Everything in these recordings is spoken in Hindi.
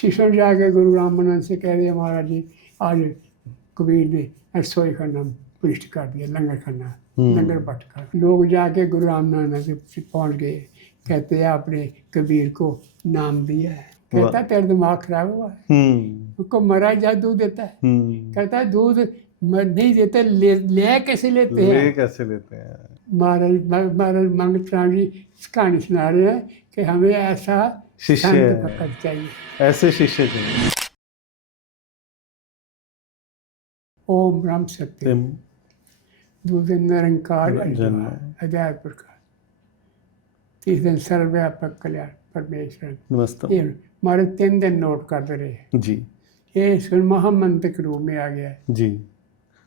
शिष्य जाके गुरु रामानंद से कह दिया महाराज जी आज कबीर ने रसोई खाना पृष्ठ कर दिया, लंगर खाना, लंगर पट कर। लोग जाके गुरु रामानंद से पहुंच गए, कहते हैं आपने कबीर को नाम दिया है। कहता तेरा दिमाग खराब हुआ है, उसको मरा जा दूध देता है। कहता है दूध नहीं देते, ले कैसे लेते हैं, ले कैसे लेते हैं। महाराज मंगत राम जी कहानी सुना रहे हैं कि हमें ऐसा शिष्य भक्त चाहिए, ऐसे शिष्य चाहिए। ओम राम सत्यम दूध निरंकार जन्म अध्याय प्रकार तीसरे सर्वव्यापक कल्याण परमेश्वर। नमस्ते। ये हमारे 3 दिन नोट करते रहे जी। ये इसमें महामंत्र के रूप में आ गया है जी।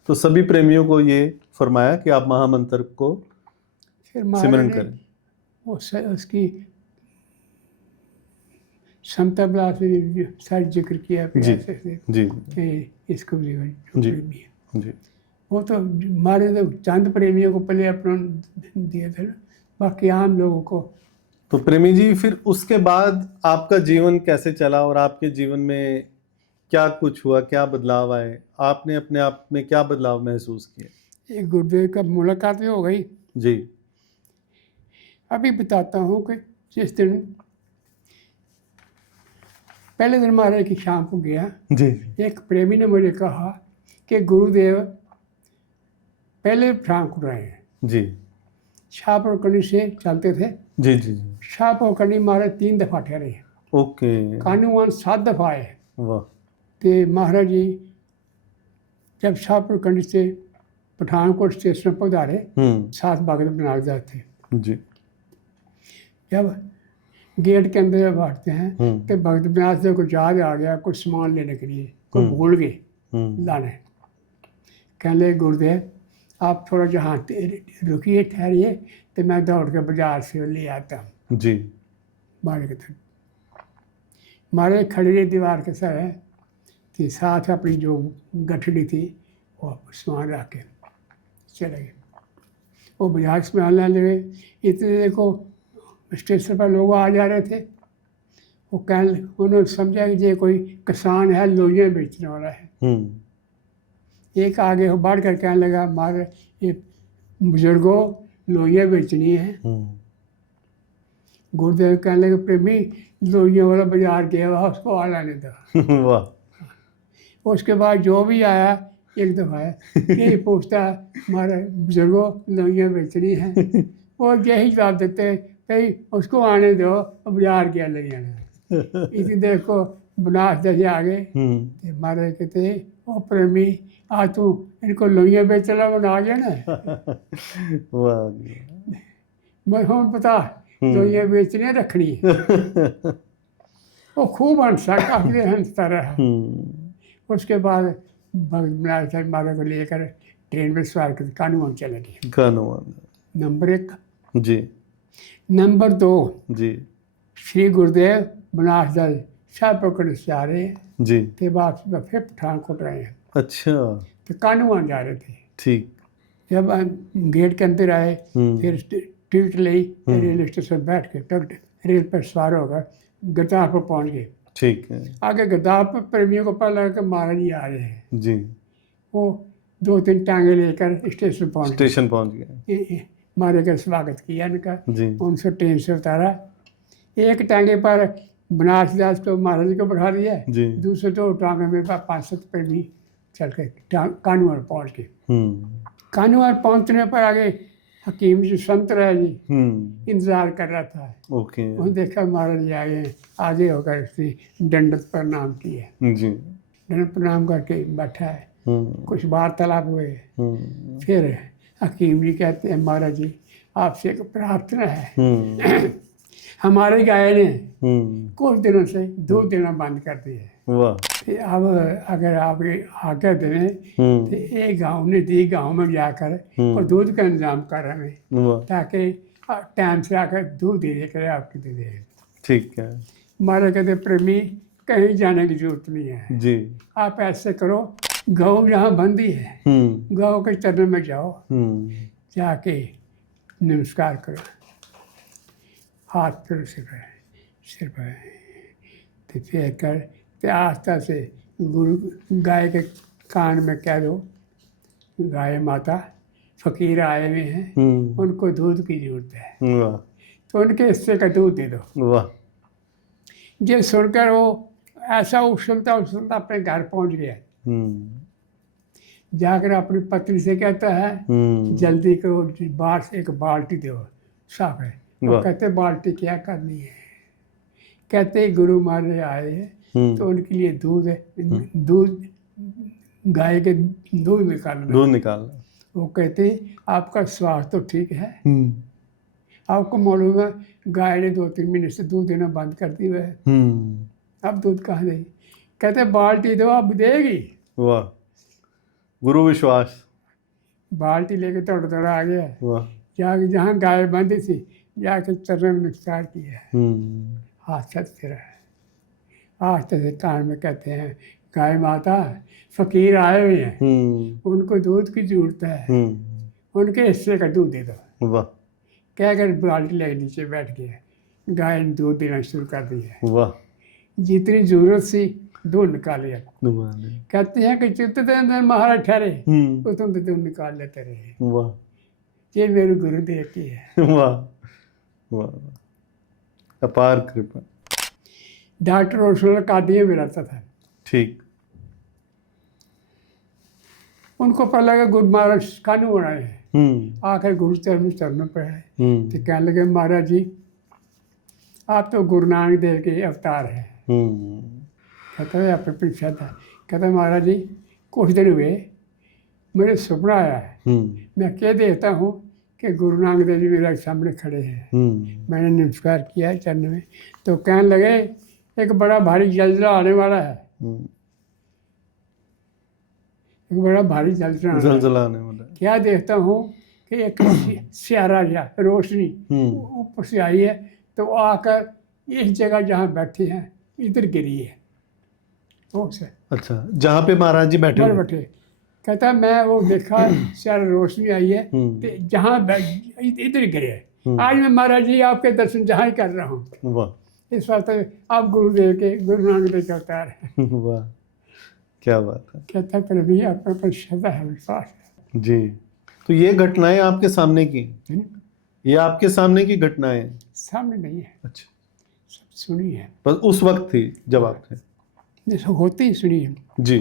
तो सभी प्रेमियों को ये फरमाया कि आप महामंत्र को फिर सिमरन करें। उसकी समता विलास में सारी जिक्र किया जी जी कि इसको जी जी। वो तो हमारे तो चंद प्रेमियों को पहले अपना दिए थे, बाकी आम लोगों को। तो प्रेमी जी फिर उसके बाद आपका जीवन कैसे चला और आपके जीवन में क्या कुछ हुआ, क्या बदलाव आए, आपने अपने आप में क्या बदलाव महसूस किए? एक गुरुदेव का मुलाकात भी हो गई जी। अभी बताता हूँ कि जिस दिन पहले दिन महाराज की शाम को गया जी। एक प्रेमी ने मुझे कहा कि गुरुदेव पहले फ्रांक उड़ाए हैं जी। शाहपुर कनी से चलते थे। जी जी जी। शाहपुर कनी महाराज 3 दफ़ा ठहरे, ओके। कानून 7 दफ़ा आए। वाह। तो महाराज जी जब शाहपुर कनी से पठानकोट स्टेशन पर उतारे 7 भगत बनारदास थे जी। जब गेट के अंदर बैठते हैं तो भगत बनारदास को याद आ गया कुछ सामान लेने के लिए, कोई भूल गए लाने। कहने लगे गुरुदेव आप थोड़ा जहाँ रुकिए ठहरिए तो मैं दौड़ के बाजार से ले आता हूँ। जी। बाहर के तक मारे खड़ी रही दीवार के सर कि साथ अपनी जो गठड़ी थी वो सामान रख के चले गए। वो बाजार से सामान लेने लगे, इतने देखो स्टेशन पर लोग आ जा रहे थे। वो उन्होंने समझा कि ये कोई किसान है लोइयाँ बेचने वाला है। एक आगे बढ़ कर कहने लगा हमारे ये बुजुर्गों लोइयाँ बेचनी है। गुरुदेव कहने लगे प्रेमी लोइयाँ वाला बाजार गया हुआ उसको आ लाने दो। वाह। उसके बाद जो भी आया एक दफ़ा यही पूछता हमारे बुजुर्गों लोइयाँ बेचनी है, वो यही जवाब देते भाई उसको आने दो बाजार गया ले जाना। इसी देर को बनास जैसे आ गए हमारे कहते ओ प्रेमी आज तू इनको लोइयाँ बेचना बना गया ना। मैं हूँ पता लोइयाँ बेचनी रखनी वो खूब हंसा, काफी हंसता रहा। उसके बाद भगत बनारस माता को लेकर ट्रेन में सवार कर कानून चले गए। कानून नंबर 1 जी। नंबर 2 जी। श्री गुरुदेव बनारस शाहपुर से आ रहे हैं जी। के बाद फिर पठानकोट रहे हैं। अच्छा। तो कानून जा रहे थे। ठीक। जब गेट के अंदर आए फिर टिकट ली, रेलवे स्टेशन बैठ के रेल पर सवार होकर गुरदासपुर पहुंच गए। ठीक है। आगे गुरदासपुर प्रेमियों को पता लगा कि महाराज जी आ रहे हैं जी। वो 2-3 टांगे लेकर स्टेशन पहुंच गए। महाराज का स्वागत किया उनका, उनसे ट्रेन से उतारा। एक टांगे पर बनारस दास को महाराज जी को बैठा दिया, दूसरे 2 टांगे में 5-7 प्रेमी चल के कानून पहुंच गए। कानून पहुंचने पर आगे हकीम जी संत राय जी इंतजार कर रहा था। ओके। उन्होंने देखा महाराज जी आगे होकर उसने दंडवत प्रणाम किया जी। दंडवत प्रणाम करके बैठा है, कुछ वार्तालाप हुए। फिर हकीम जी कहते हैं महाराज जी आपसे एक प्रार्थना है। हमारे गाय ने कुछ दिनों से दूध देना बंद कर दिया। अब अगर आप आज्ञा दें तो एक गाँव ने दी गाँव में जाकर और दूध का इंतजाम कर रहे हैं ताकि टाइम से आकर दूध दे करे आपके दे दे। ठीक है। हमारे कहते प्रेमी कहीं जाने की जरूरत नहीं है जी। आप ऐसे करो गौ जहाँ बंदी है गौ के चरण में जाओ, जाके नमस्कार करो, हाथ फिर सिर पर तो फेर कर तो आस्था से गुरु गाय के कान में कह दो, गाय माता फकीर आए हुए हैं, उनको दूध की जरूरत है, वाह तो उनके हिस्से का दूध दे दो। वाह। ये सुनकर वो ऐसा उछलता उछलता अपने घर पहुंच गया। जाकर अपनी पत्नी से कहता है जल्दी करो, बाहर से एक बाल्टी दो, साफ है। वो कहते बाल्टी क्या करनी है? कहते गुरु महाराज आए हैं तो उनके लिए दूध है, दूध गाय के दूध निकालना। वो कहते आपका स्वास्थ्य तो ठीक है, आपको मालूम है गाय ने 2-3 महीने से दूध देना बंद कर दी है, अब दूध कहाँ देगी? कहते बाल्टी दो, अब देगी। वाह, गुरु विश्वास। बाल्टी लेके दौड़ आ गया, वाह। जाके जहाँ गाय बंधी थी जाके चरण में नमस्कार किया, हाथ सच फिरा, आस्ते से कान में कहते हैं गाय माता फकीर आए हुए हैं, उनको दूध की जरूरत है, उनके हिस्से का दूध दे दो। वाह। कहकर बाल्टी ले नीचे बैठ गया, गाय ने दूध देना शुरू कर दिया। वाह। जितनी जरूरत थी दूध निकाल लिया। कहते हैं कि चित्त के अंदर महाराज ठहरे तो तुम तो दूध निकाल लेते रहे। वाह, ये मेरे गुरुदेव की है। वाह वाह, अपार कृपा। डॉक्टर रोशनल कादिया में रहता था। ठीक। उनको पता लगा गुरु महाराज कानून बनाए हैं, आकर गुरु चरणों पर है, तो कहने लगे महाराज जी आप तो गुरु नानक देव के अवतार हैं। कहता है अपने पीछे था, कहता महाराज जी कुछ दिन हुए मेरे सपना आया है, मैं कह देता हूँ कि गुरु नानक देव जी मेरे सामने खड़े हैं। मैंने नमस्कार किया है चरण में, तो कहने लगे एक बड़ा भारी जलजला आने वाला है, एक बड़ा भारी जलजला आने वाला है। क्या देखता हूँ कि एक स्यारा या रोशनी ऊपर से आई है, तो आकर इस जगह जहाँ बैठे हैं इधर गिरी है। अच्छा, जहाँ पे महाराज जी बैठे। कहता मैं वो देखा स्यारा रोशनी आई है, तो जहाँ इधर गिरे है। आज मैं महाराज जी आपके दर्शन जहाँ ही कर रहा हूँ। इस वास्ते आप गुरुदेव के गुरु नानक देव के अवतार हैं। वाह, क्या बात है। कहता प्रभु आप पर श्रद्धा है, विश्वास है जी। तो ये घटनाएं आपके सामने की, ये आपके सामने की घटनाएं? सामने नहीं है। अच्छा, सब सुनी है, बस उस वक्त थी जब आप थे? जैसे होती ही सुनी है जी।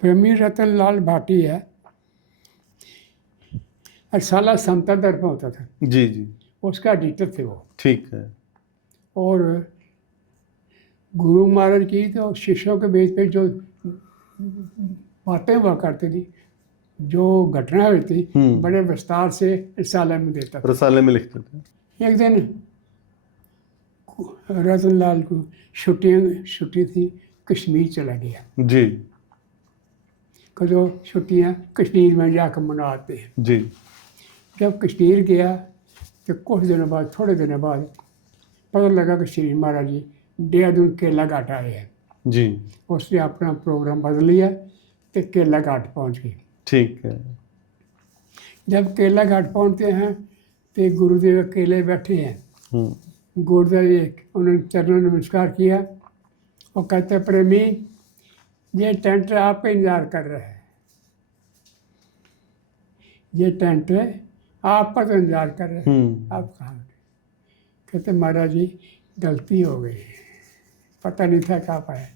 प्रेमी रतन लाल भाटी है, अरसाला समता दर्पण होता था। जी जी, उसका एडिटर थे वो। ठीक है। और गुरु महाराज की तो शिष्यों के बेस पे जो बातें हुआ करती थी, जो घटना हुई थी, बड़े विस्तार से रसाले में देता था, रसाले में लिखते थे। एक दिन रतन लाल को छुट्टी थी, कश्मीर चला गया जी। जो छुट्टियाँ कश्मीर में जाकर मनाते हैं जी। जब कश्मीर गया तो कुछ दिनों बाद, थोड़े दिनों बाद पता लगा कि श्री महाराज जी देहरादून केला घाट आए हैं जी। उसने अपना प्रोग्राम बदल लिया तो केला घाट पहुँच गए। ठीक है। जब केला घाट पहुँचते हैं तो गुरुदेव अकेले बैठे हैं। गुरुदेव उन्होंने चरणों नमस्कार किया और कहते प्रेमी ये टेंट आपका इंतजार कर रहा है, ये टेंट आपका तो इंतजार कर रहा है, आप कहाँ? कहते महाराज जी गलती हो गई, पता नहीं था कहाँ पाया,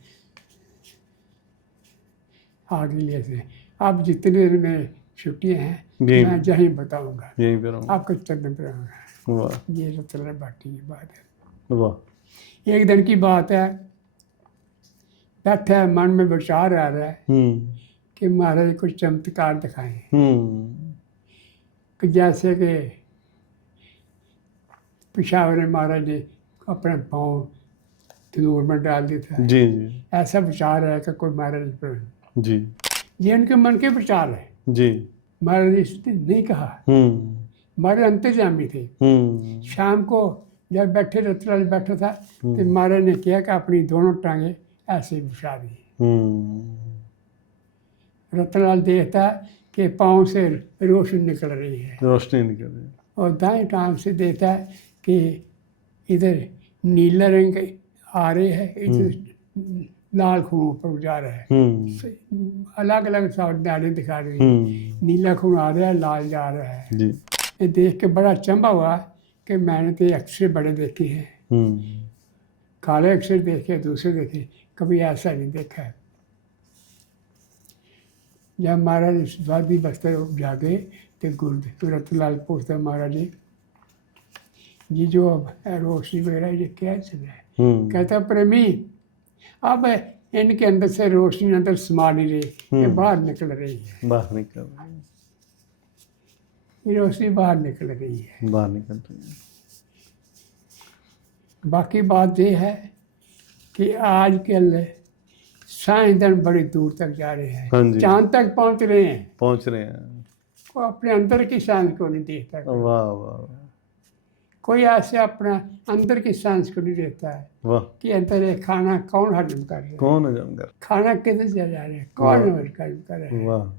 आगे लिए से आप जितने दिन में छुट्टियाँ हैं मैं जहीं बताऊँगा, आपके चरण पर आऊँगा। ये तो चलना बाटी की बात है। वाह। एक दिन की बात है, बैठा है, मन में विचार आ रहा है कि महाराज कुछ चमत्कार दिखाएं कि जैसे कि पेशावर ने महाराज ने अपने पाँव तंदूर में डाल दिया था। जी जी। ऐसा विचार है कि कोई महाराज पर जी, ये उनके मन के विचार है जी। महाराज इसने नहीं कहा, महाराज अंतर्यामी थे। शाम को जब बैठे रतलाल बैठा था तो महाराज ने किया कि अपनी दोनों टांगे ऐसे बिछा दी। रतनलाल देखता कि पाँव से रोशनी निकल रही है, और दाएं टांग से देखता है कि इधर नीला रंग आ रहे है, इधर लाल खून ऊपर जा रहा है, अलग अलग नाड़ें दिखा रही हैं, नीला खून आ रहा है, लाल जा रहा है जी। ये देख के बड़ा अचंभा हुआ कि मैंने तो एक्सरे बड़े देखे हैं, काले एक्सरे देखे, दूसरे देखे, कभी ऐसा नहीं देखा है। जब महाराज स्वादी बस्तर जागे तो गुरुदत्त लाल पूछता महाराज जी जो अब रोशनी वगैरह ये क्या चल रहा है? कहता प्रेमी अब इनके अंदर से रोशनी अंदर समा नहीं रही, ये बाहर निकल रही है, बाहर निकल रही है, ये रोशनी बाहर निकल रही है, बाहर निकल रही है। बाकी बात ये है कि आजकल साइंसदान बड़ी दूर तक जा रहे हैं, हाँ जी। चांद तक पहुंच रहे हैं, पहुंच रहे हैं। वो अपने अंदर की साइंस को नहीं देखता, वाह वाह वाह, कोई ऐसे अपना अंदर की साइंस को नहीं देखता है वाह, कि अंदर ये खाना कौन हजम कर रहा है, कौन हजम कर, खाना किधर से जा रहा है, कौन हजम कर रहा है, वाह,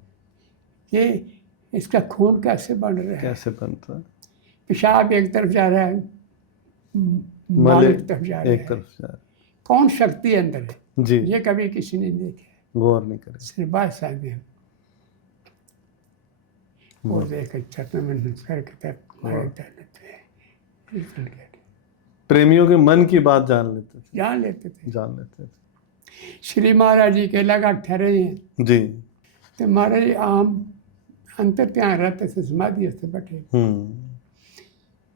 ये इसका खून कैसे बन रहा है, कैसे बनता है, पेशाब एक तरफ जा रहा है, मल माल एक तरफ जा रहा एक है, तरफ जा रहा कौन शक्ति अंदर है, है। जी, ये कभी किसी ने देखा, गौर नहीं करे। सिर्फ बात साहब है वो देख चरण में नमस्कार करता है, हमारे दौलत है, निकल गया। प्रेमियों के मन की बात जान लेते थे, जान लेते थे। जान लेते थे। श्री महाराज जी के लगा ठहरे हैं जी। तो महाराज जी आम अंतर ध्यान रहते थे, समाधि से बैठे।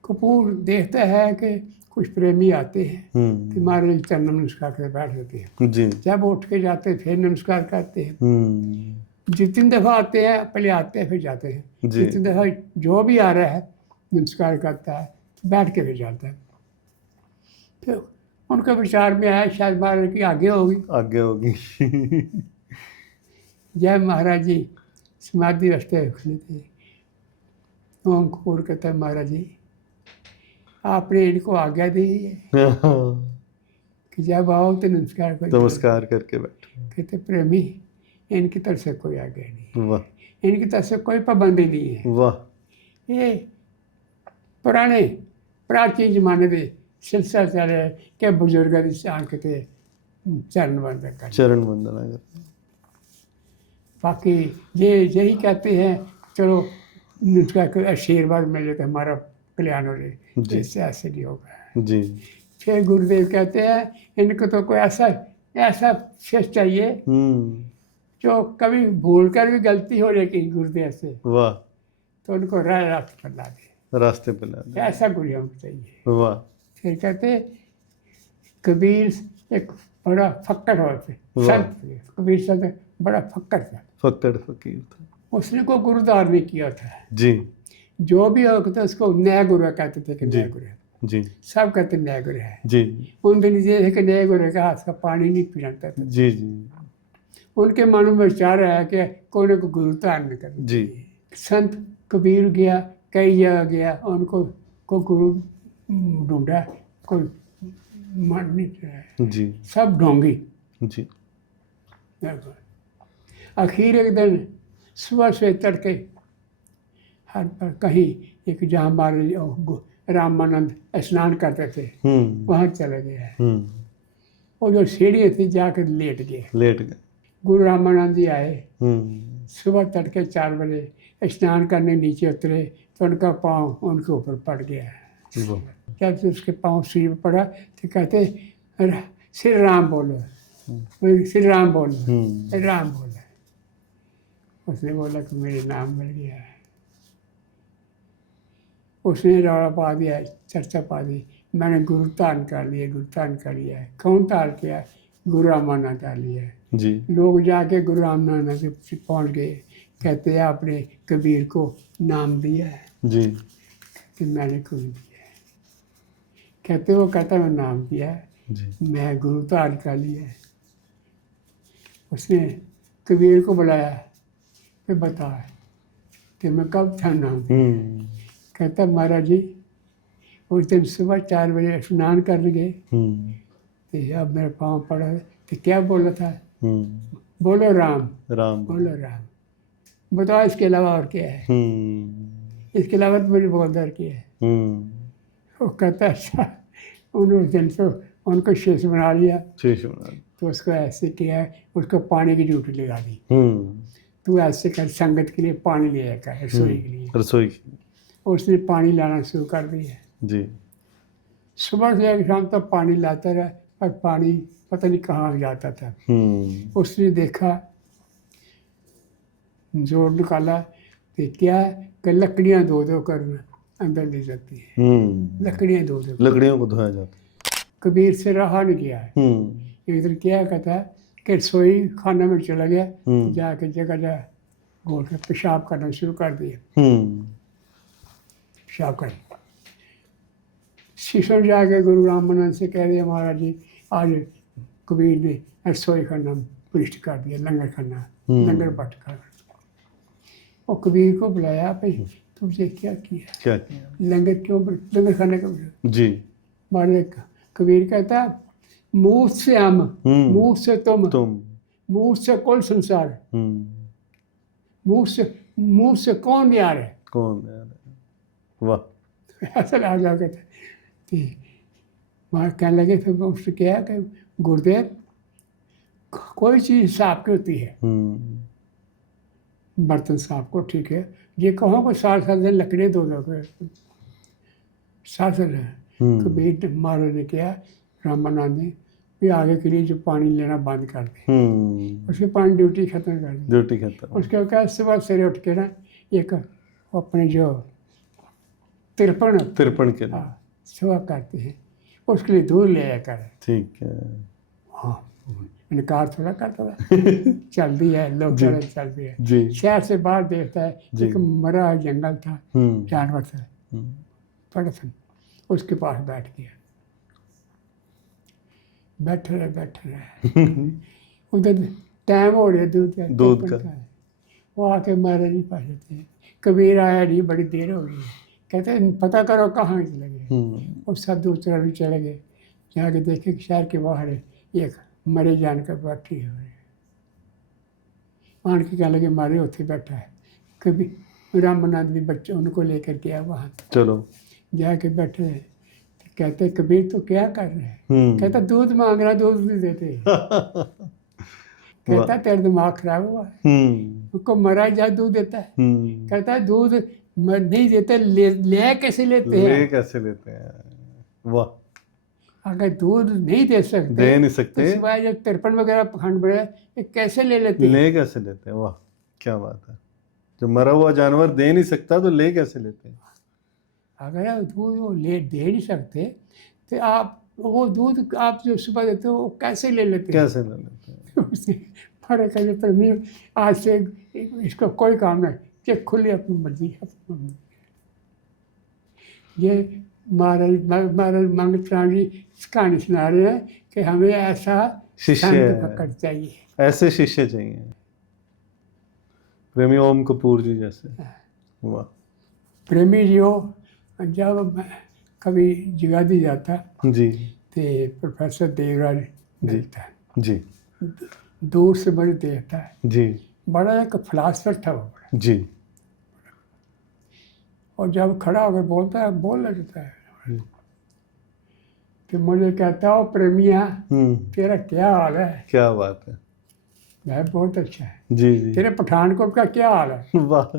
कपूर देखता है कि कुछ प्रेमी आते हैं तो महाराज जी चरण नमस्कार कर बैठ जाते हैं। जी। जब उठ के जाते फिर नमस्कार करते हैं। जितनी दफ़ा आते हैं पहले आते हैं फिर जाते हैं, जितनी दफ़ा जो भी आ रहा है नमस्कार करता है, बैठ के फिर जाता है। फिर उनके विचार में आया शायद महाराज की आगे होगी, आगे होगी। जय महाराज जी समाधि अवस्था खड़े थे, ओम कपूर कहता है महाराज जी आपने इनको आज्ञा दी है कि जब आओ तो नमस्कार करो, नमस्कार करके बैठो। कहते प्रेमी इनकी तरफ से कोई आज्ञा नहीं, वाह, इनकी तरफ से कोई पाबंदी नहीं है। वाह, ये पुराने प्राचीन जमाने के सिलसिला चल रहा है कि बुजुर्गों की आंख के चरण वंदन कर, चरण वंदना कर। बाकी ये यही कहते हैं चलो नमस्कार आशीर्वाद मिले तो हमारा कल्याण हो जाए, इससे ऐसे नहीं होगा जी। फिर गुरुदेव कहते हैं इनको तो कोई ऐसा ऐसा शिष्य चाहिए जो कभी भूल कर भी गलती हो जाएगी गुरुदेव से, वाह, तो उनको रास्ते पर ला दे, रास्ते पर ला दे, ऐसा गुरु हमको चाहिए। वाह। फिर कहते कबीर एक बड़ा फक्कड़ होते संत, कबीर संत बड़ा फक्कड़ था, फक्कड़ फकीर था, उसने को गुरु धारण किया था। जी। जो भी होता उसको नया गुरु कहते थे कि नया गुरु है, जी। सब कहते नया गुरु है। जी। उन दिन ये है कि नया गुरु का हाथ का पानी नहीं पीना था। जी। जी। उनके मन में विचार आया कि कोई ना कोई गुरु धारण कर। जी। संत कबीर गया, कई जगह गया, उनको को गुरु ढूंढा, कोई मन नहीं रहा, जी। सब ढोंगी। जी। आखिर एक दिन सुबह से तड़के हर पर कहीं एक जहाँ हमारे रामानंद स्नान करते थे वहाँ चले गए। और जो सीढ़ी थी जाकर लेट गए। गुरु रामानंद जी आए सुबह तड़के 4 बजे स्नान करने नीचे उतरे तो उनका पाँव उनके ऊपर पड़ गया। जब उसके पाँव सिर पर पड़ा तो कहते श्री राम बोलो, श्री राम बोलो, राम बोलो। उसने बोला कि मेरे नाम मिल गया है। उसने रौला पा दिया, चर्चा पा दी, मैंने गुरु धारण कर लिया, गुरु धारण कर लिया है। कौन धारण किया? गुरु रामानंद कर लिया है। जी। लोग जाके गुरु रामानंद से पहुँच गए, कहते हैं आपने कबीर को नाम दिया है? जी। कि मैंने कोई दिया है। कहते वो कहता मैं नाम दिया है जी। मैं गुरु धारण कर लिया है। उसने कबीर को बुलाया, फिर बता कि मैं कब था नाम। कहता महाराज जी उस दिन सुबह 4 बजे स्नान करने गए तो अब मेरे पाँव पड़ा तो क्या बोला था? बोलो राम, राम बोलो राम। बताओ इसके अलावा और क्या है? इसके अलावा तो मुझे बहुत डर किया है। वो कहता अच्छा उन्होंने उस दिन से उनको शेष बना लिया। शेष बना लिया। तो उसको ऐसे किया, उसको पानी की ड्यूटी लगा दी। तू ऐसे कर, संगत के लिए पानी ले आया कर, रसोई के लिए। रसोई उसने पानी लाना शुरू कर दिया जी। सुबह से लेकर शाम तक पानी लाता रहा, और पानी पता नहीं कहाँ जाता था। उसने देखा, जोर निकाला कि क्या कि लकड़ियाँ दो दो कर अंदर ले जाती है। लकड़ियाँ दो दो, लकड़ियों को धोया जाता कबीर से रहा नहीं गया है। एक दिन क्या कहता है कि रसोई खाना में चला गया, जाके जगह जगह घोल के पेशाब करना शुरू कर दिया। पेशाब कर शीशम जाके गुरु रामानंद से कह दिया, महाराज जी आज कबीर ने रसोई खाना पुष्ट कर दिया, लंगर खाना, लंगर बट कर। और कबीर को बुलाया, भाई तुमसे क्या किया, क्या किया, लंगर क्यों, लंगर खाने का जी। मारे कबीर कहता मुँह से हम, मुँह से तुम, मुँह से कुल संसार, मुँह से कौन यार है, कौन यार है। वाह। ऐसा लगा कहता वहाँ कहने लगे, फिर उससे क्या कि गुरुदेव कोई चीज़ साफ की होती है, बर्तन साफ को ठीक है, ये कहो को 7 दिन लकड़े दो दो कर 7 दिन। कबीर महाराज ने किया, रामानंद ने भी आगे के लिए जो पानी लेना बंद कर दे, उसके पानी ड्यूटी खत्म कर दी, ड्यूटी खत्म। उसके क्या सुबह सवेरे उठ के ना एक अपने जो तिरपण के लिए सेवा करते हैं, उसके लिए दूध ले आया कर। ठीक है। हाँ, इनकार थोड़ा करता था। चल दी है, लोग चल दी है। शहर से बाहर देखता है, एक मरा जंगल था, जानवर था, बड़ा था, उसके पास बैठ गया, बैठ रहे उधर टाइम हो रहा दूध का। वो आके महाराज जी पास जाते हैं, कबीर आया नहीं, बड़ी देर हो गई, कहते हैं पता करो कहाँ चले गए। और सब दूसरा भी चले गए, जाके देखे कि शहर के बाहर एक मरे जान कर बैठी है, आन के कहने लगे मारे उत्थे बैठा है। कभी रामानंद भी बच्चे उनको लेकर गया वहाँ, चलो जाके बैठे हैं, तो कहते कबीर तो क्या कर रहे हैं, कहता दूध मांग रहा, दूध नहीं देते। कहता तेरा दिमाग खराब हुआ है, उसको मरा जा दूध देता है। कहता है दूध नहीं देते, ले कैसे लेते हैं, ले कैसे लेते हैं। वाह। अगर दूध नहीं दे सकते, दे नहीं सकते, तो सिवाय जब तिरपन वगैरह पखंड बड़े ये कैसे ले लेते हैं, ले कैसे लेते हैं। वाह क्या बात है, जो मरा हुआ जानवर दे नहीं सकता तो ले कैसे लेते हैं। अगर आप दूध वो दे नहीं सकते, तो आप वो दूध आप जो सुबह देते हो वो कैसे ले लेते हैं, कैसे ले लेते हैं। फर्क है। पर आज से इसका कोई काम नहीं, कि खुली अपनी मर्जी है। ये महाराज मंगत राम जी कहानी सुना रहे हैं कि हमें ऐसा शिष्य पकड़ चाहिए, ऐसे शिष्य चाहिए, प्रेमी ओम कपूर जी जैसे। वाह। प्रेमी जी हो, जब कभी जगाधरी जाता जी, तो प्रोफेसर देवराज देखता है जी, दूर से बड़े देखता है जी, बड़ा एक फिलासफर था वो जी, और जब खड़ा होकर बोलता है, बोल लगता है कि मुझे कहता हो प्रेमिया तेरा क्या हाल है। क्या बात है। मैं बहुत अच्छा है। जी जी। तेरे पठानकोट का क्या हाल है। वाह।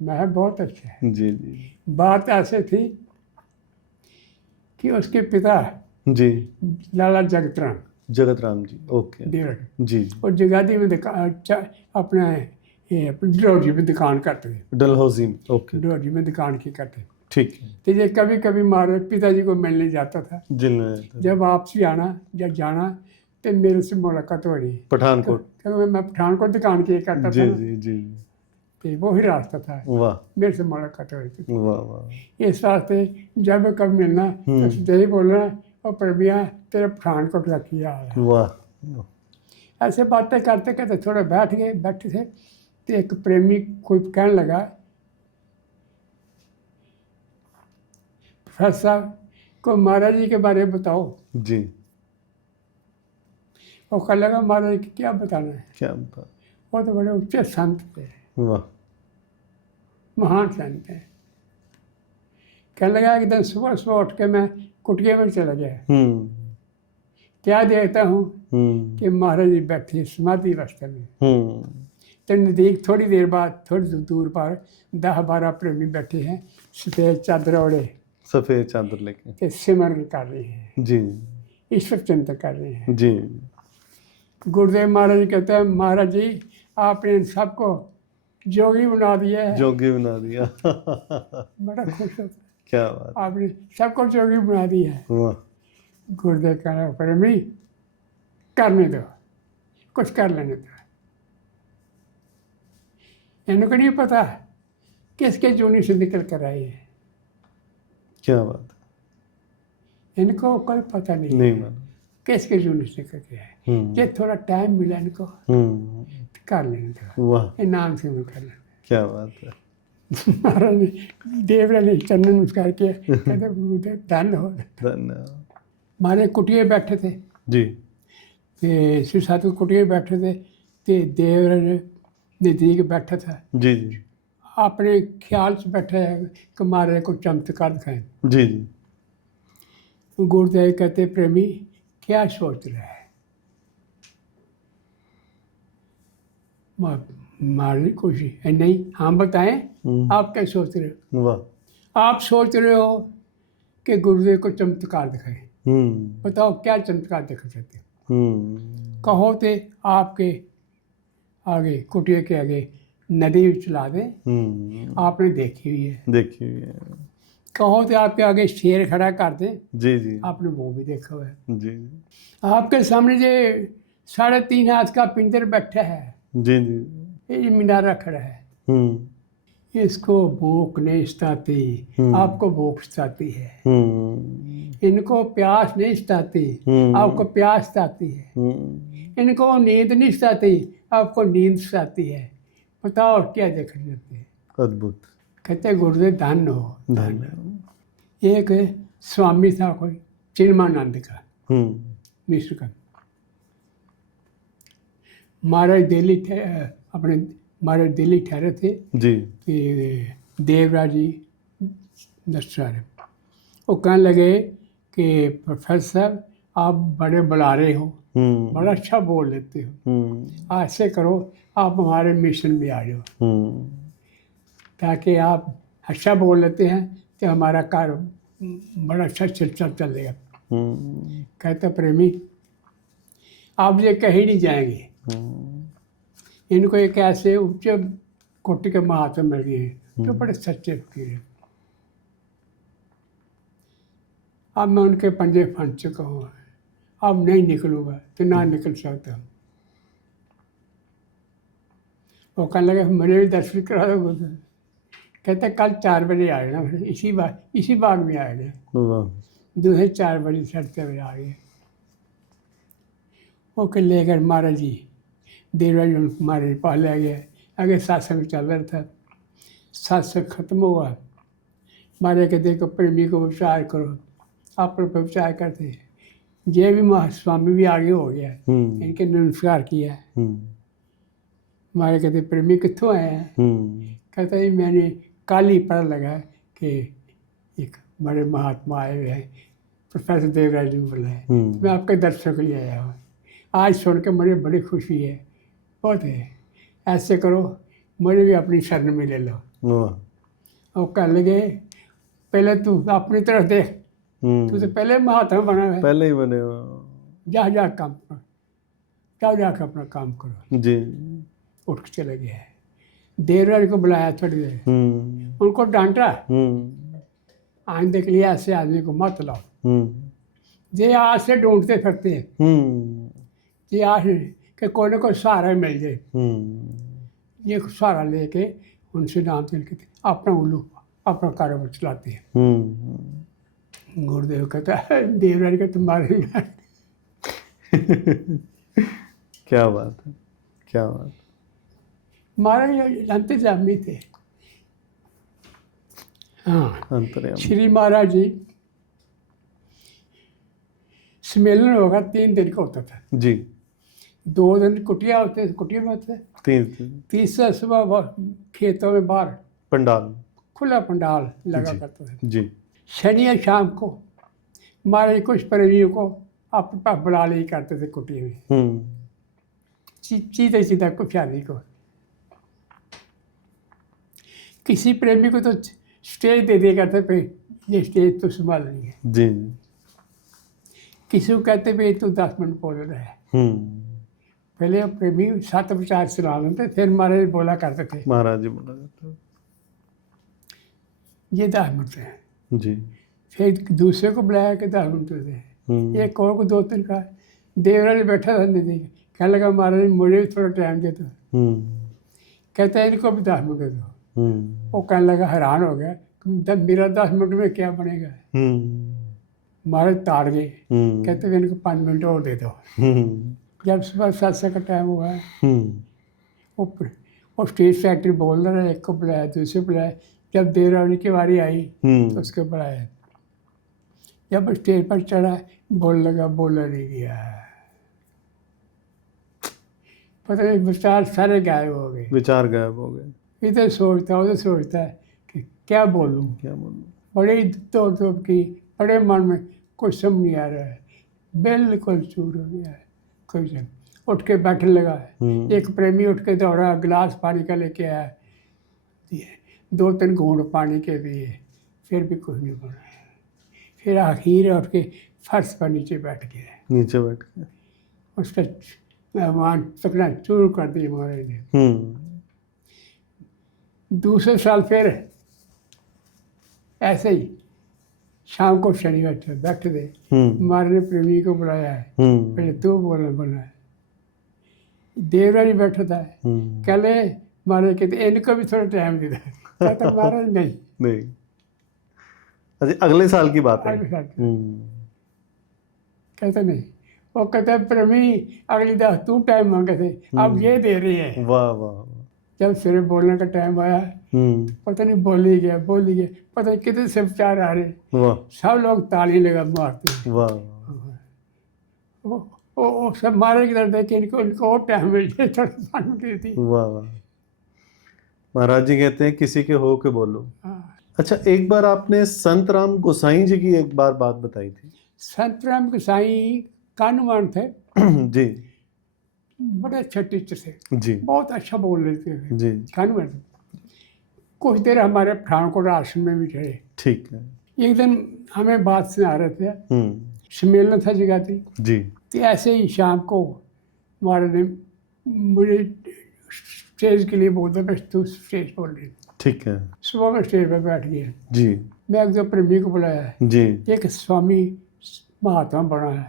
मैं बहुत अच्छा है। जी जी। बात ऐसे थी कि उसके पिता जी लाला जगत राम जी, ओके जी, और जगाधरी में अपना ये डलहौजी में दुकान करते थे। डलहौजी में, ओके, डलहौजी में दुकान की करते। ठीक है। तो ये कभी कभी मारे पिताजी को मिलने जाता था। जब आपसे आना जब जाना तो मेरे से मुलाकात हो रही पठानकोट, क्योंकि मैं पठानकोट दुकान की करता था। जी जी जी। तो वो ही रास्ता था। वाह। मेरे से मुलाकात हो रही थी। वाह वाह। इस रास्ते जब कभी मिलना तो सीधे ही बोलना, और प्रभुया तेरे पठानकोट का किया है। वाह। ऐसे बातें करते करते थोड़ा बैठे थे तो एक प्रेमी कोई कहने लगा, प्रोफेसर साहब को महाराज जी के बारे में बताओ। जी। वो कहने लगा महाराज जी क्या बताना है। क्या बता। वो तो बड़े ऊंचे संत थे। वाह। महान संत हैं। कहने लगा एक दिन सुबह उठ के मैं कुटिया में चला गया। क्या देखता हूँ कि महाराज जी बैठे समाधि अवस्था में, तो नज़दीक थोड़ी देर बाद थोड़ी दूर पर 10-12 प्रेमी बैठे हैं, सफ़ेद चादर ओढ़े, सफ़ेद चादर लेके, के सिमरन कर रहे हैं जी, ईश्वर चिंतन कर रहे हैं। जी। गुरुदेव महाराज जी कहते हैं, महाराज जी आपने इन सबको जोगी बना दिया है। जोगी बना दिया। बड़ा खुश होता है, क्या बात, आपने सबको जोगी बना दिया है। वाह, गुरुदेव कह रहे प्रेमी करने दो, कुछ कर लेने दो। इनको नहीं पता किसके जूनी से निकल कर आए हैं, क्या बात, इनको कोई पता नहीं नहीं है माना। किसके जूनी से निकल के आए। ये थोड़ा टाइम मिला इनको, कर लेने दो, वाह, इनाम से में कर लेने। क्या बात है। महाराज ने देवराज ने चरण नमस्कार किया, कहते गुरुदेव धन्य हो। धन्यवाद हमारे कुटिया बैठे थे, जी, ते श्री साधु कुटिया बैठे थे, ते देवराज नज़दीक बैठा था, जी, जी, अपने ख्याल से बैठा है कि महाराज को चमत्कार दिखाएं। जी, जी, गुरुदेव कहते प्रेमी क्या सोच रहा है। महाराज खुशी है, नहीं हम बताएं आप क्या सोच रहे हो। वाह, आप सोच रहे हो कि गुरुदेव को चमत्कार दिखाएं, बताओ क्या चमत्कार दिखा सकते हो। कहो तो आपके आगे कुटिया के आगे नदी भी चला दें, आपने देखी हुई है, देखी हुई है। कहो तो आपके आगे शेर खड़ा कर दें, जी, जी, आपने वो भी देखा हुआ है। जी, आपके सामने जो 3.5 हाथ का पिंजर बैठा है, जी, जी, ये मीनारा खड़ा है, इसको भूख नहीं सताती, आपको भूख सताती है। इनको प्यास नहीं सताती, आपको प्यास सताती है। इनको नींद नहीं सताती, आपको नींद सताती है। बताओ क्या देखने जाते हैं। अद्भुत, कहते गुरुदेव धन्य हो, धन्यवाद। एक स्वामी था कोई चिन्मानंद का, मिश्र का। महाराज दिल्ली अपने महाराज दिल्ली ठहरे थे जी, कि देवराज जी दस्तार, वो कहने लगे कि प्रोफेसर साहब आप बड़े बुलारे हो, बड़ा अच्छा बोल लेते हो, ऐसे करो आप हमारे मिशन में आ जाओ, ताकि आप अच्छा बोल लेते हैं तो हमारा कार्य बड़ा अच्छा चलेगा। कहते प्रेमी आप ये कहीं नहीं जाएंगे, इनको एक ऐसे उच्च कोटि के महात्मा मिल गए हैं जो बड़े सच्चे फकीर हैं। अब मैं उनके पंजे फंस चुका हूँ, अब नहीं निकलूँगा तो ना निकल सकता। वो कहने लगे मुझे भी दर्शन करा दो। कहते कल 4 बजे आ जाना, इसी बाग में आ जाना। दूसरे 4 बजे 7 बजे आ गए। वो के लेकर महाराज जी देवराज महाराज पास ले गए। आगे सत्संग चल रहा था, सत्संग खत्म हुआ। महाराज के देखो प्रेमी को विचार करो, आप पर विचार करते हैं। ये भी स्वामी भी आगे हो गया, इनके नमस्कार किया। महाराज कहते प्रेमी कितों आए हैं। कहता है मैंने कल ही पता लगा कि एक बड़े महात्मा आए हुए हैं, प्रोफेसर देवराज ने बुलाए, मैं आपके दर्शन के लिए आया हूँ। आज सुन के मुझे बड़ी खुशी है, बहुत है। ऐसे करो मुझे भी अपनी शरण में ले लो। और कह लगे पहले तू अपनी तरफ देख, तू तो पहले महात्मा बना है, पहले ही बने हो, जा काम करो, जाकर अपना काम करो जी। उठ के चले गए। देवराज को बुलाया थोड़ी देर, उनको डांटा, आइंदे के लिए ऐसे आदमी को मत लाओ। ये आज से ढूंढते फिरते हैं, ये आज कि कोई ना कोई सहारा मिल जाए। ये सहारा लेके उनसे नाम चल के अपना उल्लू अपना कारोबार चलाते हैं। गुरुदेव कहता है देवराज का तुम्हारे क्या बात है, क्या बात। महाराज अंतर्यामी थे। हाँ, अंतर्यामी। श्री महाराज जी सम्मेलन होगा 3 दिन का होता था जी। 2 दिन कुटिया होते, कुटिया में होते, 3 तीसरा सुबह खेतों में बाहर पंडाल, खुला पंडाल लगा करता था जी। शनि या शाम को महाराज कुछ प्रेमियों को आप बुला ली करते थे कुटी में, सीधे सीधा को शादी को। किसी प्रेमी को तो स्टेज दे दिया करते पे, ये स्टेज तो संभाल रही है जी। किसी को कहते भाई तू 10 मिनट बोल रहा है। पहले प्रेमी 7 विचार सुना लेते, फिर महाराज बोला करते थे, महाराज जी बोला जाता है। ये 10 मिनट है जी। फिर दूसरे को बुलाया कि 10 मिनट दे, एक और को 2-3 कहा। देवराज बैठा था नहीं, कहने लगा महाराज मुझे भी थोड़ा टाइम दे दो। कहता है इनको भी 10 मिनट दे दो। वो कहने लगा, हैरान हो गया, मेरा 10 मिनट में क्या बनेगा। महाराज ताड़ गए, कहते हैं इनको 5 मिनट और दे दो। जब सुबह 7 का टाइम हुआ है, वो स्टेज फैक्ट्री बोल रहा है, एक को बुलाया, दूसरे बुलाया। जब देर होने की बारी आई तो उसको बुलाया। जब स्टेज पर चढ़ा, बोलने लगा, बोला नहीं गया। पता नहीं विचार सारे गायब हो गए। विचार गायब हो गए। इधर सोचता उधर सोचता है कि क्या बोलूं। बड़े दौड़ की, बड़े मन में कुछ समझ नहीं आ रहा है, बिल्कुल चूर हो गया है। कोई सब उठ के बैठने लगा है। एक प्रेमी उठ के दौड़ा, गिलास पानी का लेके आया, 2-3 घूंट पानी के दिए, फिर भी कुछ नहीं बना। फिर आखिर उठ के फर्श पर नीचे बैठ गया, नीचे बैठ के उसका मेहमान चकना चूर कर दी महाराज ने। दूसरे साल फिर ऐसे ही शाम को शनिवार थे, बैठे थे, महाराज ने प्रेमी को बुलाया है, पहले तू बोला है। देवराज बैठा था, कहले महाराज कहते इनको भी थोड़ा टाइम दे दो। कहता महाराज नहीं। अच्छा, अगले साल की बात है। कहता नहीं। वो कहता प्रेमी अगली दफा तू टाइम मांगे थे, अब ये दे रही है। वाह वाह। जब फिर बोलने का टाइम आया, पता नहीं बोल ही गया, पता नहीं कितने से विचार आ रहे, सब लोग ताली लगा मारते। वाह। वो सब मारे की तरह देखे, इनको और टाइम मिल जाए, थोड़ा पानी दे दी। वाह वाह। महाराज जी कहते हैं किसी के हो के बोलो। अच्छा, एक बार आपने संत राम गोसाई जी की एक बार बात बताई थी। संत राम गोसाई कानूमान थे जी। बड़े अच्छे टीचर थे जी। बहुत अच्छा बोल रहे थे जी। कानूमान। कुछ देर हमारे पठानकोट आश्रम में भी ठहरे। ठीक है। एक दिन हमें बात सुना रहे थे, सम्मेलन था जगह थी जी। तो ऐसे ही शाम को हमारे ने मुझे स्टेज के लिए बोलता, बस तू स्टेज बोल रही। ठीक है। सुबह में स्टेज पर बैठ गया जी। मैं एक दो प्रेमी को बुलाया है जी। एक स्वामी महात्मा बना है,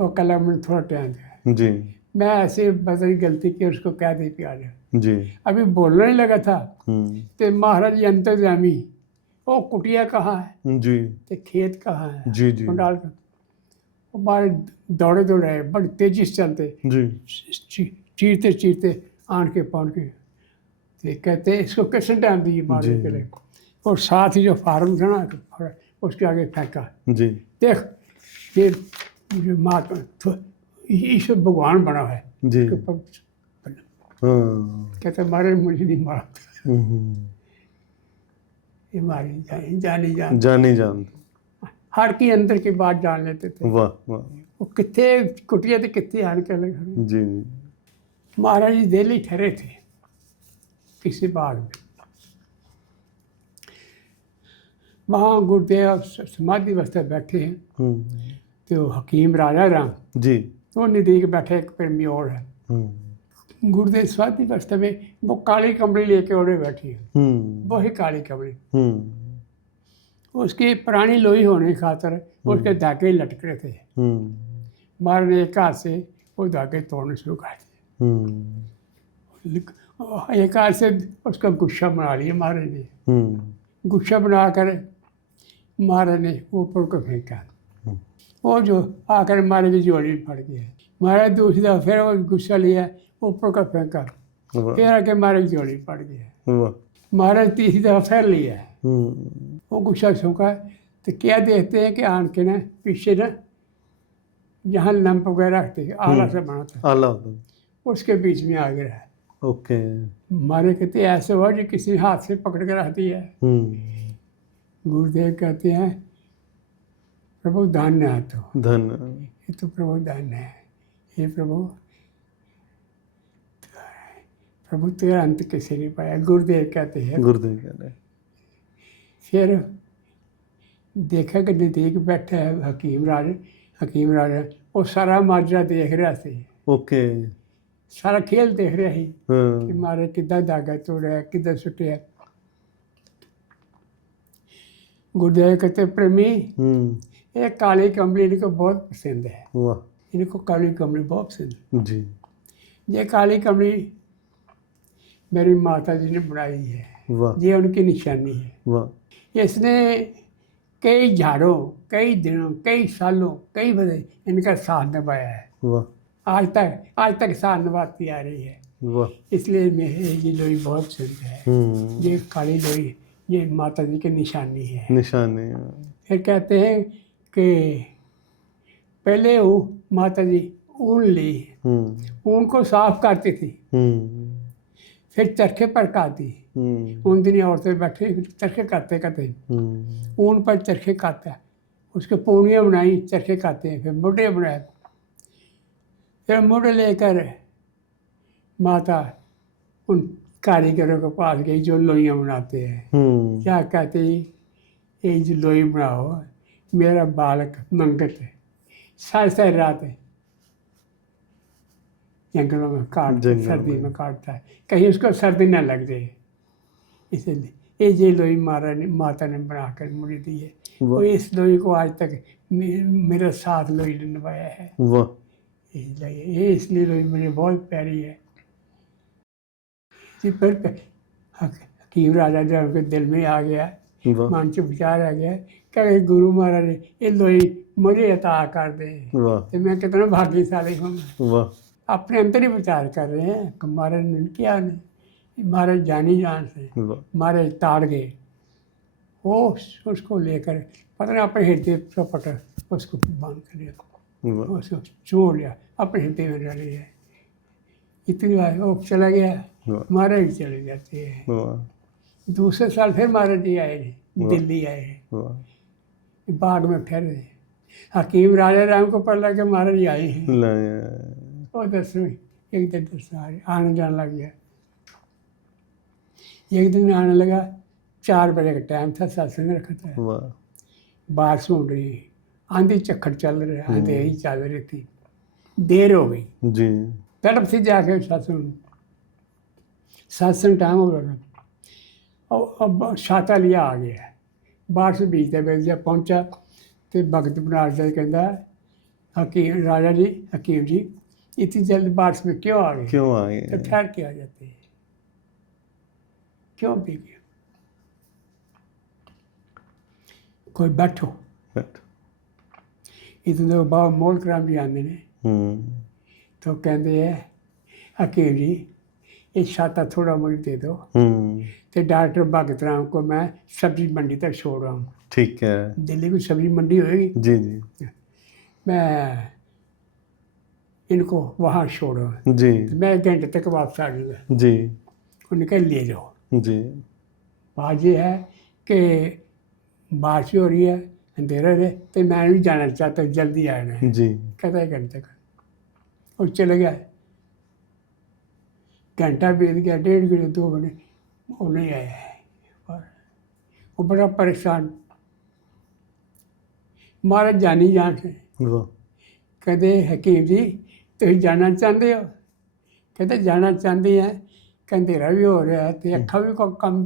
वो कल मैंने थोड़ा टाइम दिया जी। मैं ऐसे बदल गलती की उसको कह दी प्यार जी। अभी बोलने ही लगा था तो महाराज जी अंतर्यामी वो कुटिया कहाँ है जी। तो खेत कहाँ है जी। जी। डाल कर वो बाहर दौड़े दौड़े बड़ी तेजी से चलते जी। चीरते चीरते आन के पहुँच के तो कहते इसको किसने टाइम दी मारने के लिए और साथ ही जो फार्म था ना उसके आगे फेंका जी। देख ये महात्मा ईश्वर भगवान बना है जी। कहते मारे मुझे नहीं मारा ये मारी जानी जान हर की अंदर की बात जान लेते थे। वाह वाह। वो कितने कुटिया थे कितने आने के लगे। जी। महाराज जी दिल्ली ठहरे थे किसी बाग में, वहाँ गुरुदेव समाधि अवस्था बैठे हैं तो हकीम राजा राम जी वो नज़दीक बैठे एक प्रेमी और है गुरुदेव समाधि अवस्था में वो काली कमरी लेके और बैठी है वही काली कमरी उसकी पुरानी लोई होने की खातर उसके धागे लटक रहे थे। महाराज ने एक हाथ से वो धागे तोड़ने शुरू कर दिए, एक हाथ से उसका गुच्छा बना लिया महाराज ने। गुच्छा बनाकर महाराज ने ऊपर को फेंका वो जो आकर महाराज की जोड़ी में पड़ गया। महाराज दूसरी दफा फिर वो गुस्सा लिया ऊपर का फेंका फिर आके महाराज की जोड़ी में पड़ गया। महाराज तीसरी दफा फिर लिया वो गुस्सा सूखा तो क्या देखते हैं कि आन के ना पीछे ना जहाँ लंप वगैरह रखते आला से बना था आला उसके बीच में आ गया। ओके। हमारे कहते ऐसे हुआ जो किसी हाथ से पकड़ कर रख दिया। गुरुदेव कहते हैं प्रभु धन्य है तो धन्य ये तो प्रभु दान है, ये प्रभु प्रभु तेरा अंत किसी नहीं पाया, गुरुदेव कहते हैं। गुरुदेव कह रहे हैं। फिर देखा कि नज़दीक बैठा है हकीम राज वो सारा माजरा देख रहा सी, ओके। सारा खेल देख रहा ही कि हाँ। मारे किदा धागा तोड़ा, किदा सुटिया। गुरुदेव कहते प्रेमी ये काली कमली इनको बहुत पसंद है, वाह। इनको काली कमली बहुत पसंद है। जी। ये काली कमली मेरी माता जी ने बनाई है, वाह। ये उनकी निशानी है। वाह। इसने कई झाड़ों, कई दिनों, कई सालों, कई बजे इनका साथ निभाया है। वाह। आज तक साथ निभाती आ रही है। वाह। इसलिए मेरे ये लोई बहुत पसंद है। ये काली लोई ये माता जी की निशानी है। निशानी। फिर कहते हैं कि पहले वो माता जी ऊन ली, ऊन को साफ करती थी, फिर चरखे पर काटी। उन दिन औरतें बैठी चरखे काटते करते ऊन पर चरखे काटा, उसके पूनियाँ बनाई, चरखे काटे हैं, फिर मुड्ढे बनाए, फिर मुड्ढे लेकर माता उन कारीगरों के पास गई जो लोइयाँ बनाते हैं। क्या कहते ये जो लोई बनाओ, मेरा बालक मंगत है, सारी रात जंगलों में काटता, सर्दी में काटता है, कहीं उसको सर्दी न लग जाए, इसलिए ये जो लोई माता ने बना कर मुझे दी है, वो इस लोई को आज तक मेरे साथ लोई ने निभाया है। ये इसलिए लोई मुझे बहुत प्यारी है। पर हकीम राजा जब उनके दिल में आ गया, मन से विचार आ गया कि गुरु महाराज ने ये लोई मुझे अता कर दे, तो मैं कितना भाग्यशाली हूँ। अपने अंदर ही विचार कर रहे हैं कि महाराज ने किया नहीं, महाराज जानी जान से महाराज ताड़ गए, वो उसको लेकर पता नहीं अपने हृदय चौपट उसको बांध कर लिया, उसको छोड़ लिया, अपने हृदय में डाल लिया। इतनी बार वो चला गया, महाराज चले जाते हैं। दूसरे साल फिर महाराज जी आए, दिल्ली आए, बाग में फिर हकीम राजा राम को पता लगा महाराज जी आए हैं। वो 10वीं एक दिन 10 आने जाने लग गया। एक दिन आने लगा, 4 बजे का टाइम था, सत्संग रखा था, बारिश हो रही, आंधी चक्कर चल रहा, अंधेरी चल रही थी, देर हो गई जी, तड़प से जाके सत्संग टाइम हो रहा, और अब छाता लिया आ गया, बारिश बीजते बीजते जब पहुँचा तो भगत बनारस जी कहता हकीम राजा जी, हकीम जी इतनी जल्द बारिश में क्यों आ गए? तो ठहर के आ जाते हैं, क्यों पी गए? कोई बैठो। इतने बाबा मोल कराम जी आते ने, तो कहते हैं हकीम जी ये छाता थोड़ा मुझे दे दो, तो डॉक्टर भगत राम को मैं सब्जी मंडी तक छोड़ रहा हूँ। ठीक है, दिल्ली में सब्जी मंडी होगी जी जी, मैं इनको वहाँ छोड़ो जी, तो मैं 1 घंटे तक वापस आ जाऊँगा जी, उनके ले जाओ जी। बात ये है कि बारिश हो रही है, अंधेरा है, तो मैं भी जाना चाहता, जल्दी आना है जी, कहता 1 घंटे तक, और चले गया। घंटा बीत गया, 1.5 घंटे 2 घंटे, वो नहीं आया है, वो बड़ा परेशान। महाराज जानी जान से कहते हकीम जी तुम जाना चाहते हो? कहते जाना चाहते हैं, कि अंधेरा भी हो रहा है, तो अखा भी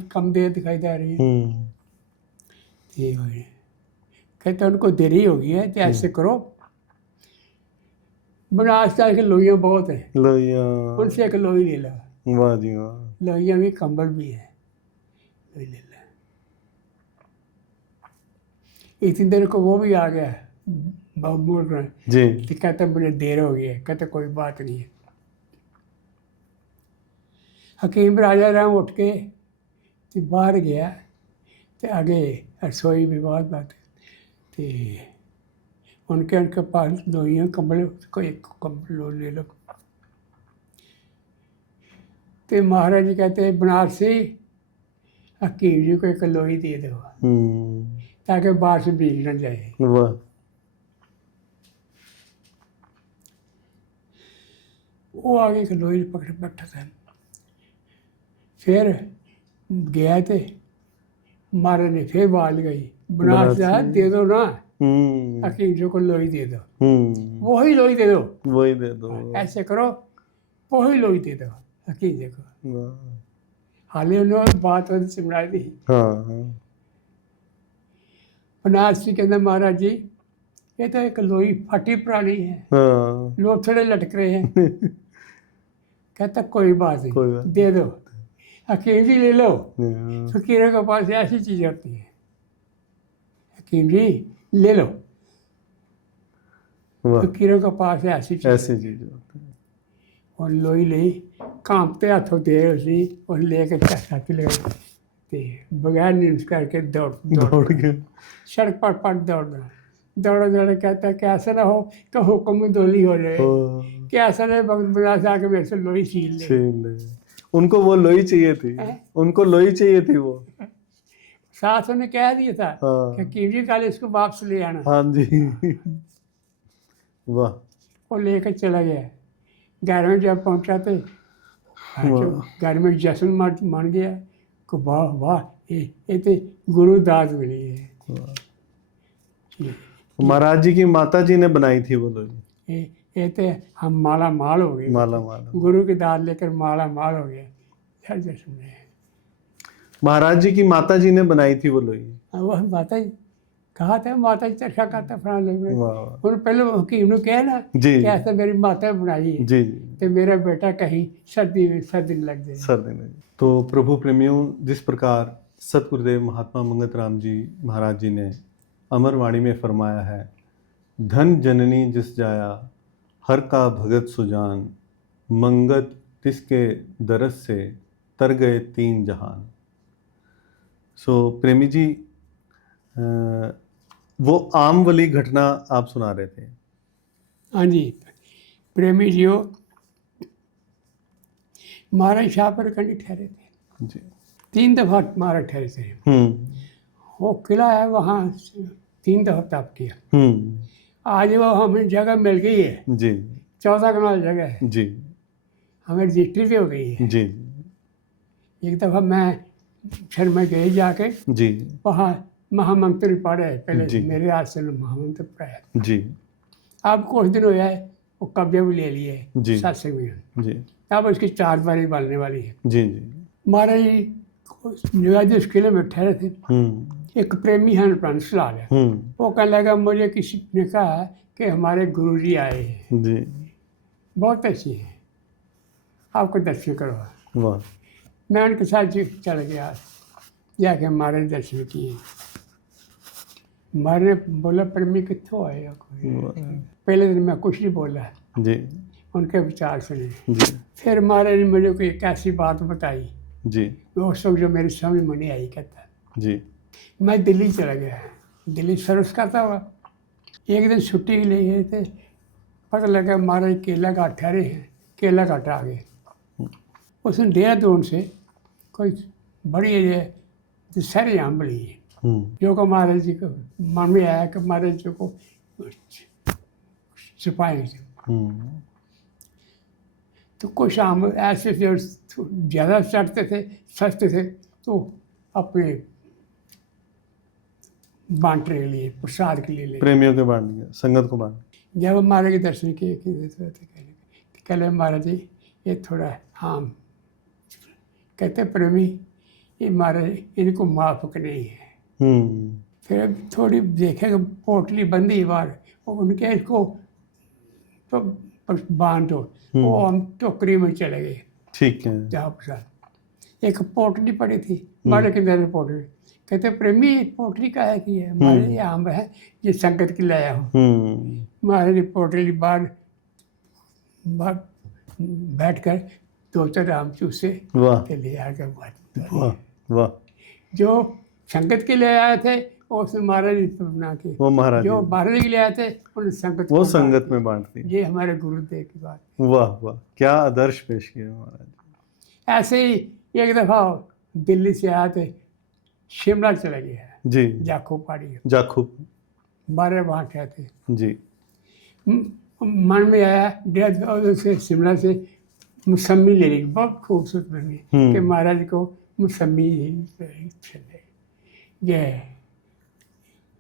कम देर दिखाई दे रही है, ठीक है। कहते उनको देरी हो गई है, तो ऐसे करो बनारस के लोइयाँ बहुत है, लोइयाँ उनसे एक लोई ले लो। वाह जी वाह, लोइयाँ भी कंबल भी है, लोई ले लो। इतनी देर को वो भी आ गया बोल रहे जी, तो कहते मुझे देर हो गई है, कहते कोई बात नहीं है। हकीम राजा राम उठ के तो बाहर गया, तो आगे रसोई में बहुत बात, तो उनके पास लोइयाँ कंबल, उसको एक कंबल ले लो। तो महाराज जी कहते हैं बनारसी हकीम जी को एक लोई दे दो, ताकि बारिश भीग न जाए। वाह। वो आगे एक लोई पकड़ बैठा था। फिर गया थे महाराज ने फिर बाल गई बनारस जा दे दो ना, हकीम जी को लोई दे दो, वही लोई दे दो, वही दे दो, ऐसे करो वही लोई दे दो हकीम जी को। हाले उन्होंने बात उनसे सुनाई दी। बनारस जी कहते महाराज जी ये तो एक लोई फटी पुरानी है, लोथड़े लटक रहे हैं। कहता कोई बात नहीं, दे दो। हकीम जी ले लो, फकीरों के पास ऐसी चीज होती है, हकीम जी ले लो, फकीरों के पास ऐसी चीज होती है। और लोई ली, कांपते हाथों दे उसी और लेकर छाती लगा बगैर नमस्कार के दौड़ गए सड़क पर दौड़ कहता कि ऐसा ना हो कि हुक्म में दोली हो जाए, कि ऐसा नहीं भगत बनारस आके मेरे से लोई छीन ले। उनको वो लोई चाहिए थी, उनको लोई चाहिए थी। वो साथ उन्हें कह दिया था कि हकीम जी कल इसको वापस ले आना। हाँ जी। वाह। वो लेकर चला गया। घर में जब पहुंचा तो घर में जश्न मान गया कि वाह वाह ये तो गुरु दास मिली है। महाराज जी की माता जी ने बनाई थी वो लोई। ये तो हम माला माल हो गए, माला माल गुरु की दात लेकर माला माल हो गए। हर जश्न में महाराज जी की माता जी ने बनाई थी वो लोई। वह माता जी कहा था, माता जी चर्चा करता फला लोग उन्होंने पहले हकीम ने कहा ना कि ऐसा मेरी माता बनाई है जी तो मेरा बेटा कहीं सर्दी में लग जाए। सर्दी में। तो प्रभु प्रेमियों, जिस प्रकार सतगुरुदेव महात्मा मंगत राम जी महाराज जी ने अमरवाणी में फरमाया है, धन जननी जिस जाया हर का भगत सुजान, मंगत तिसके दरस से तर गए तीन जहान। सो प्रेमी जी, वो आम वाली घटना आप सुना रहे थे। हाँ जी, प्रेमी जी हो महाराज शाहपुर कंडी ठहरे थे जी, 3 दफा महाराज ठहरे थे। वो किला है वहाँ 3 दफा तप किया। आज वो हमें जगह मिल गई है जी, 14 कनाल जगह है जी, हमें रजिस्ट्री हो गई है जी। एक दफा मैं फिर मैं गई जाके जी, वहाँ महामंत्र पढ़े पहले मेरे हाथ से महामंत्र पढ़ाया जी। अब कुछ दिन हो जाए वो कब्जे भी ले लिए सत्संग में जी। अब उसकी 4 बारी बनने वाली है। जी, जी। महाराज जी जिस किले में ठहरे थे एक प्रेमी है सलाह है, वो कहने लगा मुझे किसी ने कहा कि हमारे गुरुजी आए हैं जी, बहुत अच्छी है, आपको दर्शन करो। वाह। मैं उनके साथ चल गया, जाके हमारे दर्शन किए। हमारे बोला प्रेमी कितों आए हो? पहले दिन मैं कुछ नहीं बोला जी, उनके विचार सुने। जी। फिर हमारे ने मुझे कोई एक ऐसी बात बताई जी, उस वक्त जो मेरी समझ में नहीं आई। कहता जी, मैं दिल्ली चला गया, दिल्ली सर्विस करता हुआ एक दिन छुट्टी के लिए गए थे, पता लगा महाराज केला घाट ठहरे हैं, केला घाट आ गए। उसने देहरादून से कोई बड़ी दशहरे आम बड़ी है जो को महाराज जी को मन में आया कि महाराज जी को छुपाएंगे। तो कुछ आम ऐसे जो ज़्यादा चढ़ते थे सस्ते थे तो अपने बांटने के लिए प्रसाद के लिए प्रेमियों के बांट, संगत को बांट। जब महाराज के दर्शन किए कहले महाराज जी ये थोड़ा आम, कहते प्रेमी ये महाराज इनको माफ नहीं है। फिर थोड़ी देखेगा पोटली बंदी बार उनके इसको तो बांध दो, वो हम टोकरी में चले गए। ठीक है। जहाँ प्रसाद एक पोटली पड़ी थी हमारे के अंदर पोटली, कहते प्रेमी पोटली का है कि है हमारे ये आम है ये संगत की लाया हूँ। हमारे पोटली बाहर बैठ कर 2-4 आम चूसे ले आकर वाह वाह। जो संगत के लिए आए थे उसने महाराज बना के, वो महाराज जो महाराज के लिए आए थे उन्हें संगत वो संगत में बांट दी। ये हमारे गुरुदेव की बात। वाह वाह, क्या आदर्श पेश किया महाराज। ऐसे ही एक दफा दिल्ली से आए थे, शिमला चले गए जी, जाखू पहाड़ी, जाखू 12 वहाँ ठहरे थे। जी। मन में आया डेढ़ और से शिमला से मौसमी ले ली, बहुत खूबसूरत बनी कि महाराज को मौसमी चले गए,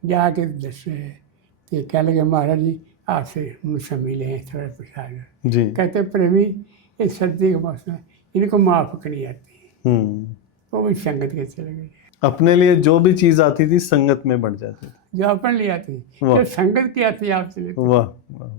जाके दर्शन कह लगे महाराज जी आपसे मौसमी लें थोड़ा प्रसाद जी। कहते प्रेमी ये सर्दी का मौसम है, इनको माफ करनी आती, वो भी संगत के चले गए। अपने लिए जो भी चीज आती थी संगत में बढ़ जाती थी, जो अपन ले आती जो संगत की आती आपसे। वाह वाह।